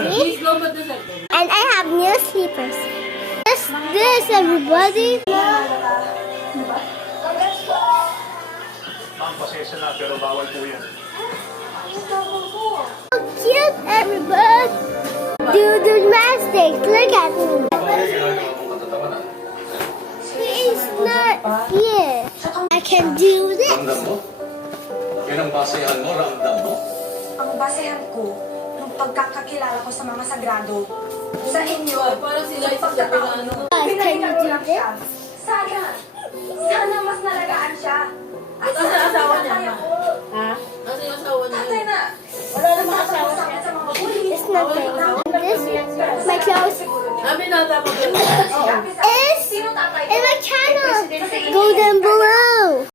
everybody. And I have new sleepers. This everybody. Ma'am, pasensya na, pero bawal po yan. So cute, everybody. Do the gymnastics. Look at me. He is not here. I can do this. Ramdam mo? Yan ang basehan mo, ramdam mo? Ang basehan ko, ng pagkakakilala ko sa mga sagrado, sa inyo, sa pagkatao nyo, pinahirapan siya. Sana mas nalagaan siya. At sana asawa niya? tatay ako. Ano yung asawa niya? Tatay na. Wala namang asawa Sa niya. sa mga bully. It's nothing. This, my clothes, Kami natapos. is Sino tatay in my channel. Go down below.